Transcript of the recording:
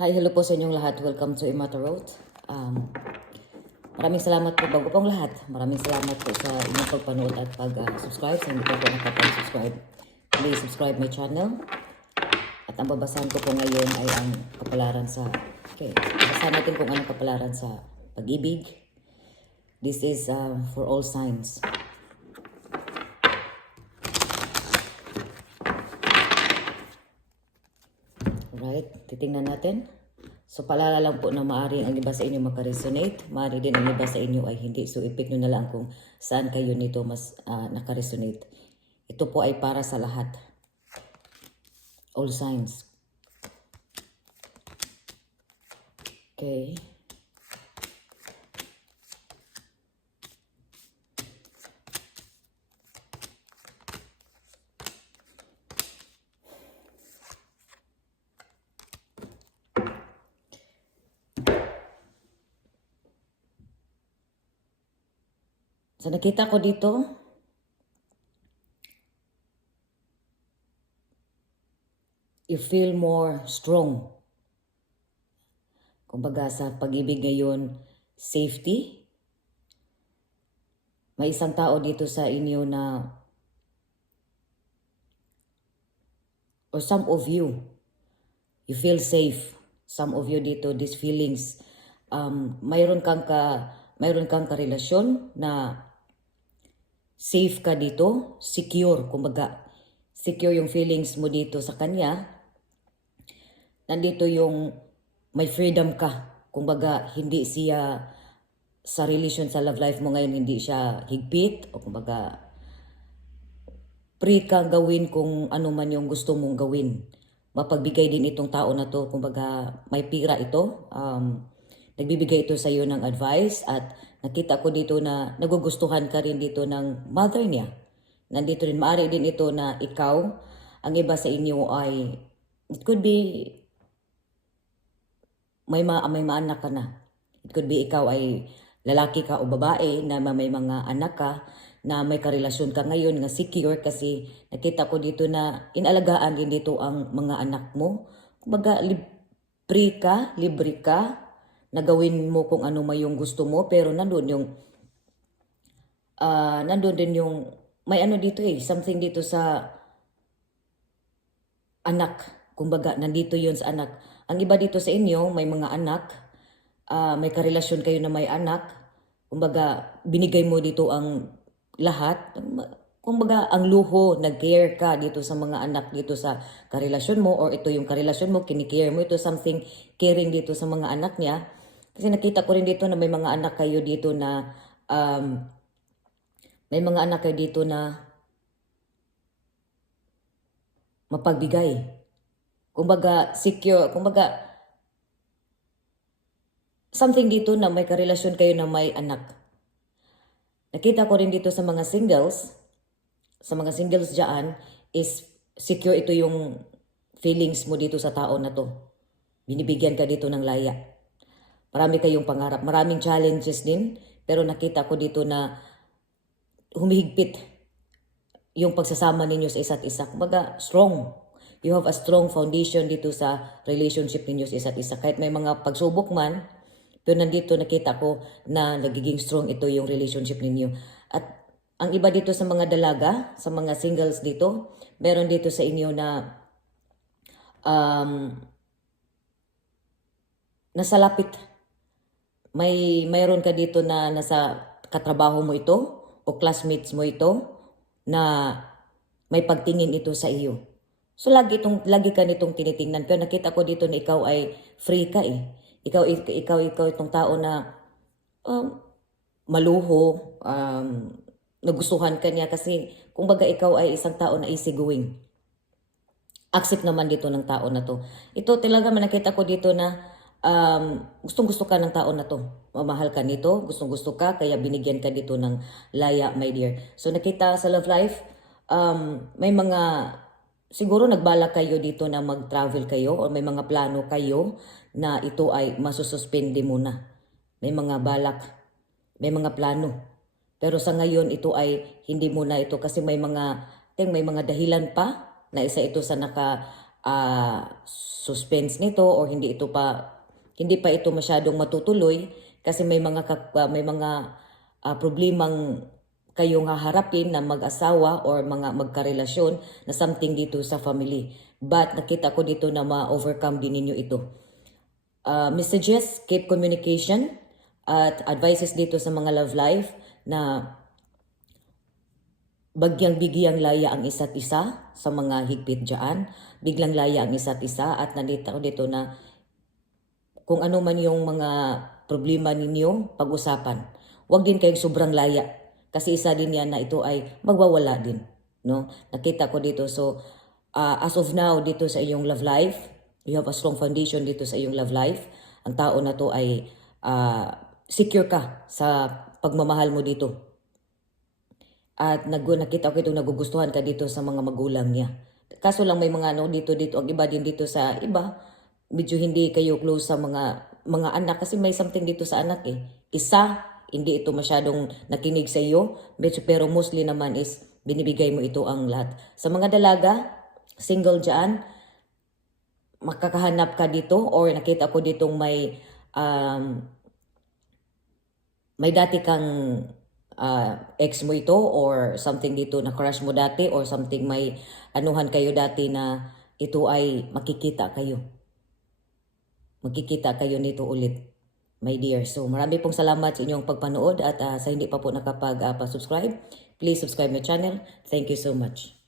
Hi, hello po sa inyong lahat. Welcome to Imata Road. Um, maraming salamat po bago pong lahat. Maraming salamat po sa inyong pagpanood at pag-subscribe. Sa hindi po po nakapag-subscribe, please subscribe my channel. At ang babasahan ko po ngayon ay ang kapalaran sa... Okay, babasahan natin kung anong kapalaran sa pag-ibig. This is uh, for all signs. Titingnan natin. So paalala lang po na maaari ang iba sa inyo makaresonate, maaari din ang iba sa inyo ay hindi. So ipit nyo na lang kung saan kayo nito mas uh, nakaresonate. Ito po ay para sa lahat. All signs. Okay. So nakita ko dito, you feel more strong. Kumbaga sa pag-ibig ngayon, safety. May isang tao dito sa inyo na or some of you, you feel safe. Some of you dito, these feelings, um, mayroon kang ka, mayroon kang karelasyon na safe ka dito, secure, kumbaga, secure yung feelings mo dito sa kanya, nandito yung may freedom ka. Kumbaga, hindi siya sa relation sa love life mo ngayon, hindi siya higpit, o kumbaga, free kang gawin kung ano man yung gusto mong gawin. Mapagbigay din itong tao na to, kumbaga, may pira ito. Um, nagbibigay ito sa iyo ng advice at nakita ko dito na nagugustuhan ka rin dito ng mother niya. Nandito rin, maaari din ito na ikaw, ang iba sa inyo ay, it could be, may, ma may maanak ka na. It could be ikaw ay lalaki ka o babae na may mga anak ka, na may karelasyon ka ngayon nga secure kasi nakita ko dito na inalagaan din dito ang mga anak mo. Kumbaga, libre ka, libre ka, na gawin mo kung ano may yung gusto mo pero nandun yung ah nandun din yung may ano dito eh something dito sa anak. Kumbaga nandito yun sa anak. Ang iba dito sa inyo may mga anak ah may karelasyon kayo na may anak. Kumbaga binigay mo dito ang lahat. Kumbaga ang luho nag-care ka dito sa mga anak dito sa karelasyon mo or ito yung karelasyon mo kinikare mo ito something caring dito sa mga anak niya kasi nakita ko rin dito na may mga anak kayo dito na um, may mga anak kayo dito na mapagbigay. Kumbaga secure, kumbaga something dito na may karelasyon kayo na may anak. Nakita ko rin dito sa mga singles, sa mga singles dyan, is secure ito yung feelings mo dito sa tao na to. Binibigyan ka dito ng laya. Marami kayong pangarap. Maraming challenges din. Pero nakita ko dito na humihigpit yung pagsasama ninyo sa isa't isa. Kumbaga, strong. You have a strong foundation dito sa relationship ninyo sa isa't isa. Kahit may mga pagsubok man, pero nandito nakita ko na nagiging strong ito yung relationship ninyo. At ang iba dito sa mga dalaga, sa mga singles dito, meron dito sa inyo na um, nasa lapit may mayroon ka dito na nasa katrabaho mo ito o classmates mo ito na may pagtingin ito sa iyo. So lagi itong lagi ka nitong tinitingnan pero nakita ko dito na ikaw ay free ka eh. Ikaw ikaw ikaw itong tao na um, maluho, um, nagustuhan ka niya kasi kumbaga ikaw ay isang tao na easygoing. Accept naman dito ng tao na to. Ito talaga man nakita ko dito na um, gustong gusto ka ng tao na to. Mamahal ka nito, gustong gusto ka, kaya binigyan ka dito ng laya, my dear. So nakita sa love life, um, may mga, siguro nagbala kayo dito na mag-travel kayo o may mga plano kayo na ito ay masususpende muna. May mga balak, may mga plano. Pero sa ngayon, ito ay hindi muna ito kasi may mga, ting may mga dahilan pa na isa ito sa naka, ah, suspense nito or hindi ito pa hindi pa ito masyadong matutuloy kasi may mga ah, may mga ah, problemang kayong haharapin na mag-asawa or mga magkarelasyon na something dito sa family. But nakita ko dito na ma-overcome din ninyo ito. Uh, messages, keep communication at advices dito sa mga love life na bagyang bigyang laya ang isa't isa sa mga higpit dyan. Biglang laya ang isa't isa at nandito ko dito na kung ano man yung mga problema ninyo, pag-usapan. Huwag din kayong sobrang laya. Kasi isa din yan na ito ay magwawala din. No? Nakita ko dito. So, uh, as of now, dito sa iyong love life, you have a strong foundation dito sa iyong love life. Ang tao na to ay uh, secure ka sa pagmamahal mo dito. At nag nakita ko itong nagugustuhan ka dito sa mga magulang niya. Kaso lang may mga ano dito dito, ang iba din dito sa iba, medyo hindi kayo close sa mga mga anak kasi may something dito sa anak eh. Isa, hindi ito masyadong nakinig sa iyo, medyo pero mostly naman is binibigay mo ito ang lahat. Sa mga dalaga, single dyan, makakahanap ka dito or nakita ko ditong may um, may dati kang ah, ex mo ito or something dito na crush mo dati or something may anuhan kayo dati na ito ay makikita kayo. Magkikita kayo nito ulit, my dear. So marami pong salamat sa inyong pagpanood at ah, sa hindi pa po nakapag-subscribe, please subscribe my channel. Thank you so much.